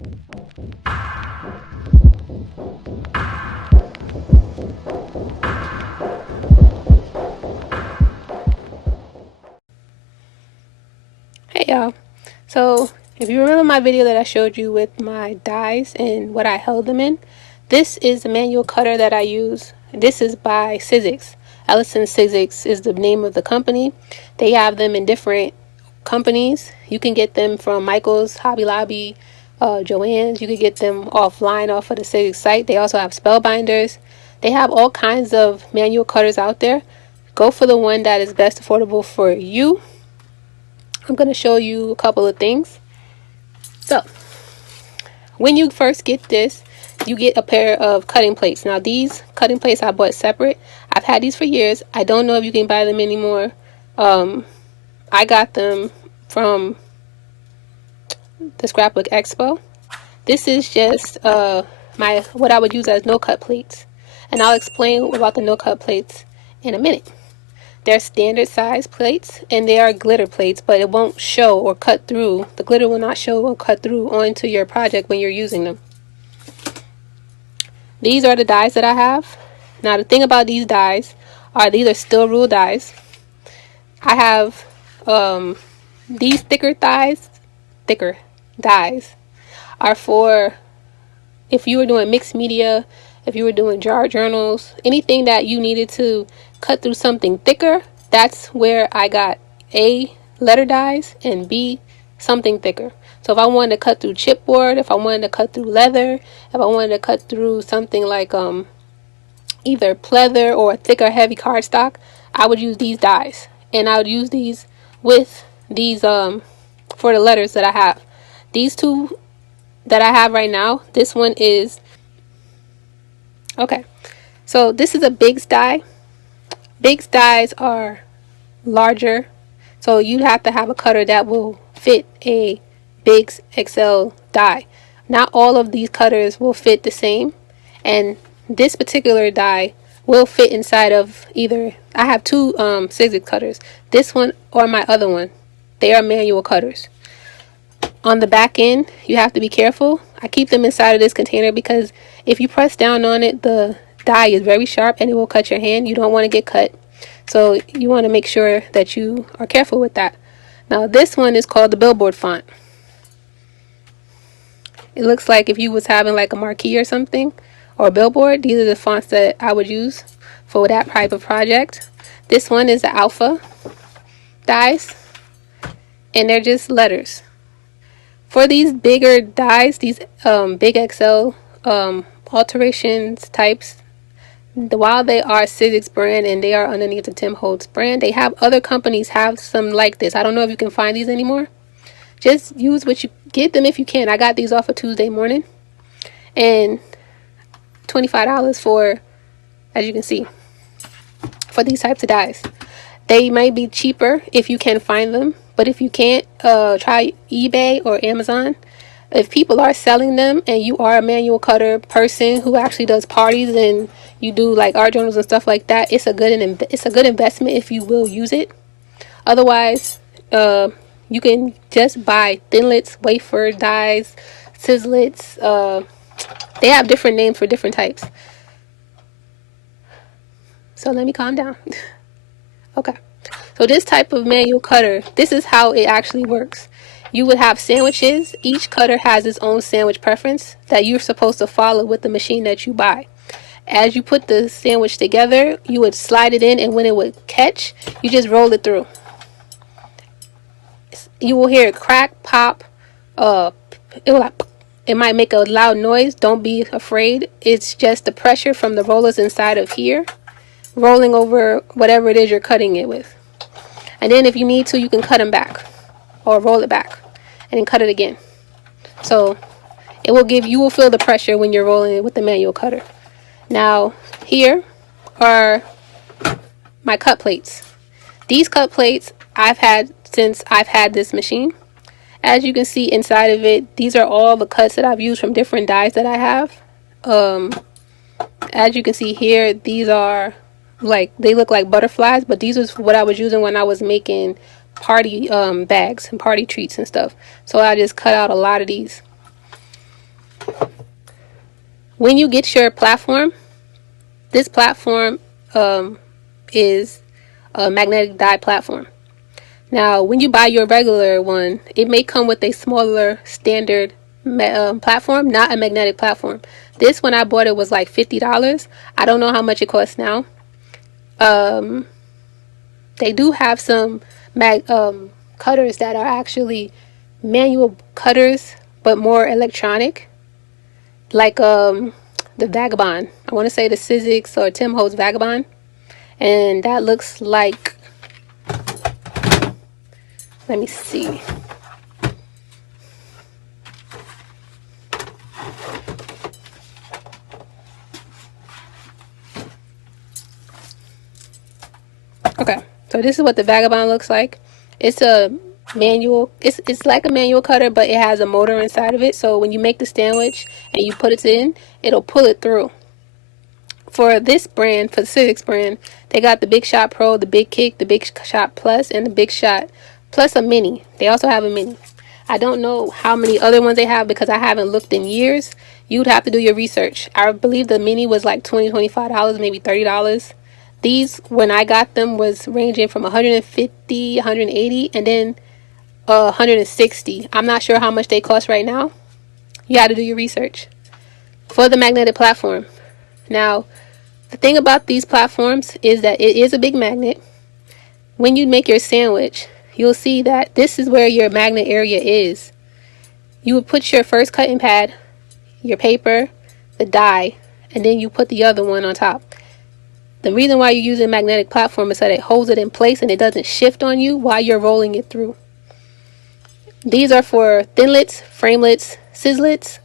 Hey y'all, so if you remember my video that I showed you with my dies and what I held them in, this is the manual cutter that I use. This is by Sizzix. Ellison Sizzix is the name of the company. They have them in different companies. You can get them from Michael's, Hobby Lobby, Joann's. You can get them offline off of the Sizzix site. They also have spellbinders. They have all kinds of manual cutters out there. Go for the one that is best affordable for you. I'm going to show you a couple of things. So, when you first get this, you get a pair of cutting plates. Now, these cutting plates I bought separate. I've had these for years. I don't know if you can buy them anymore. I got them from the Scrapbook Expo. This is just what I would use as no-cut plates. And I'll explain about the no-cut plates in a minute. They're standard size plates and they are glitter plates, but it won't show or cut through. The glitter will not show or cut through onto your project when you're using them. These are the dies that I have. Now the thing about these dies are these are steel rule dies. I have these thicker dies are for if you were doing mixed media, if you were doing jar journals, anything that you needed to cut through something thicker, that's where I got A, letter dies, and B, something thicker. So if I wanted to cut through chipboard, if I wanted to cut through leather, if I wanted to cut through something like either pleather or thicker heavy cardstock, I would use these dies. And I would use these with these for the letters that I have. These two that I have right now, this one is okay. So this is a Biggs die. Biggs dies are larger, so you have to have a cutter that will fit a Biggs XL die. Not all of these cutters will fit the same, and this particular die will fit inside of either. I have two Sizzix cutters, this one or my other one. They are manual cutters. On the back end, you have to be careful. I keep them inside of this container because if you press down on it, the die is very sharp and it will cut your hand. You don't want to get cut, so you want to make sure that you are careful with that. Now this one is called the billboard font. It looks like if you was having like a marquee or something or a billboard, these are the fonts that I would use for that type of project. This one is the alpha dies, and they're just letters. For these bigger dies, these big XL alterations types, while they are Sizzix brand and they are underneath the Tim Holtz brand, they have other companies have some like this. I don't know if you can find these anymore. Just use what you get them if you can. I got these off of Tuesday morning, and $25 for, as you can see, for these types of dies. They might be cheaper if you can find them, but if you can't, try eBay or Amazon. If people are selling them and you are a manual cutter person who actually does parties and you do like art journals and stuff like that, it's a good investment if you will use it. Otherwise, you can just buy thinlits, wafer dies, sizzlets. They have different names for different types. So let me calm down. Okay. So this type of manual cutter, this is how it actually works. You would have sandwiches. Each cutter has its own sandwich preference that you're supposed to follow with the machine that you buy. As you put the sandwich together, you would slide it in, and when it would catch, you just roll it through. You will hear it crack, pop. It might make a loud noise. Don't be afraid. It's just the pressure from the rollers inside of here rolling over whatever it is you're cutting it with. And then if you need to, you can cut them back or roll it back and then cut it again. So it will you will feel the pressure when you're rolling it with the manual cutter. Now here are my cut plates. These cut plates I've had since I've had this machine. As you can see inside of it, these are all the cuts that I've used from different dies that I have. As you can see here, these are they look like butterflies, but these was what I was using when I was making party bags and party treats and stuff. So I just cut out a lot of these. when you get your platform, this platform is a magnetic die platform. Now, when you buy your regular one, it may come with a smaller standard platform, not a magnetic platform. This, when I bought it, was like $50. I don't know how much it costs now. They do have some cutters that are actually manual cutters, but more electronic, like the Vagabond. I want to say the Sizzix or Tim Holtz Vagabond, and that looks like, let me see. Okay, so this is what the Vagabond looks like. It's a manual, it's like a manual cutter, but it has a motor inside of it. So when you make the sandwich and you put it in, it'll pull it through. For this brand, for the Sizzix brand, they got the Big Shot Pro, the Big Kick, the Big Shot Plus, and the Big Shot Plus a Mini. They also have a Mini. I don't know how many other ones they have because I haven't looked in years. You'd have to do your research. I believe the Mini was like $20, $25, maybe $30. These, when I got them, was ranging from $150, $180, and then $160. I'm not sure how much they cost right now. You got to do your research. For the magnetic platform. Now, the thing about these platforms is that it is a big magnet. When you make your sandwich, you'll see that this is where your magnet area is. You would put your first cutting pad, your paper, the die, and then you put the other one on top. The reason why you're using a magnetic platform is that it holds it in place and it doesn't shift on you while you're rolling it through. These are for thinlets, framelets, sizzlets,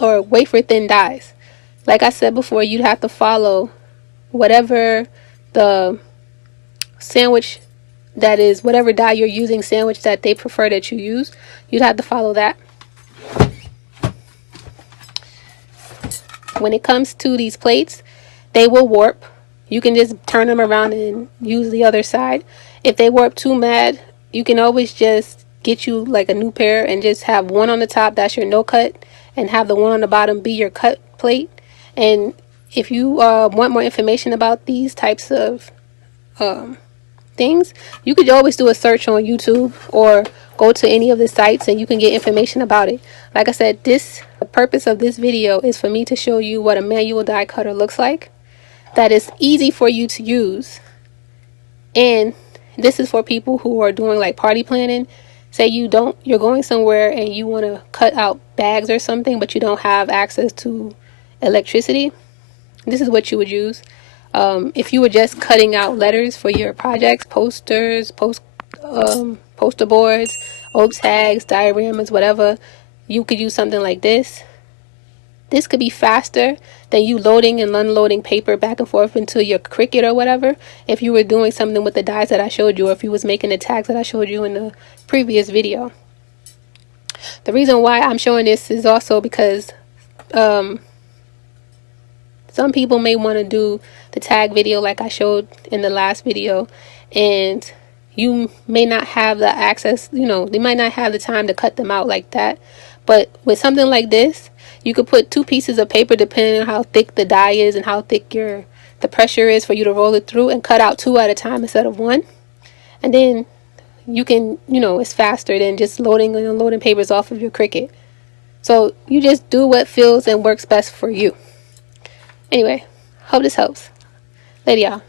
or wafer thin dies. Like I said before, you'd have to follow whatever the sandwich that is, whatever die you're using, sandwich that they prefer that you use. You'd have to follow that. When it comes to these plates, they will warp. You can just turn them around and use the other side. If they warp too mad, you can always just get you like a new pair and just have one on the top, that's your no cut, and have the one on the bottom be your cut plate. And if you want more information about these types of things, you could always do a search on YouTube or go to any of the sites and you can get information about it. Like I said, the purpose of this video is for me to show you what a manual die cutter looks like. That is easy for you to use. And this is for people who are doing like party planning. Say you're going somewhere and you want to cut out bags or something, but you don't have access to electricity. This is what you would use. If you were just cutting out letters for your projects, posters, poster boards, old tags, dioramas, whatever, you could use something like this. This could be faster than you loading and unloading paper back and forth into your Cricut or whatever. If you were doing something with the dies that I showed you, or if you was making the tags that I showed you in the previous video. The reason why I'm showing this is also because some people may want to do the tag video like I showed in the last video, and you may not have the access, they might not have the time to cut them out like that. But with something like this, you could put 2 pieces of paper depending on how thick the die is and how thick the pressure is for you to roll it through, and cut out 2 at a time instead of 1. And then you can, it's faster than just loading and unloading papers off of your Cricut. So you just do what feels and works best for you. Anyway, hope this helps. Later, y'all.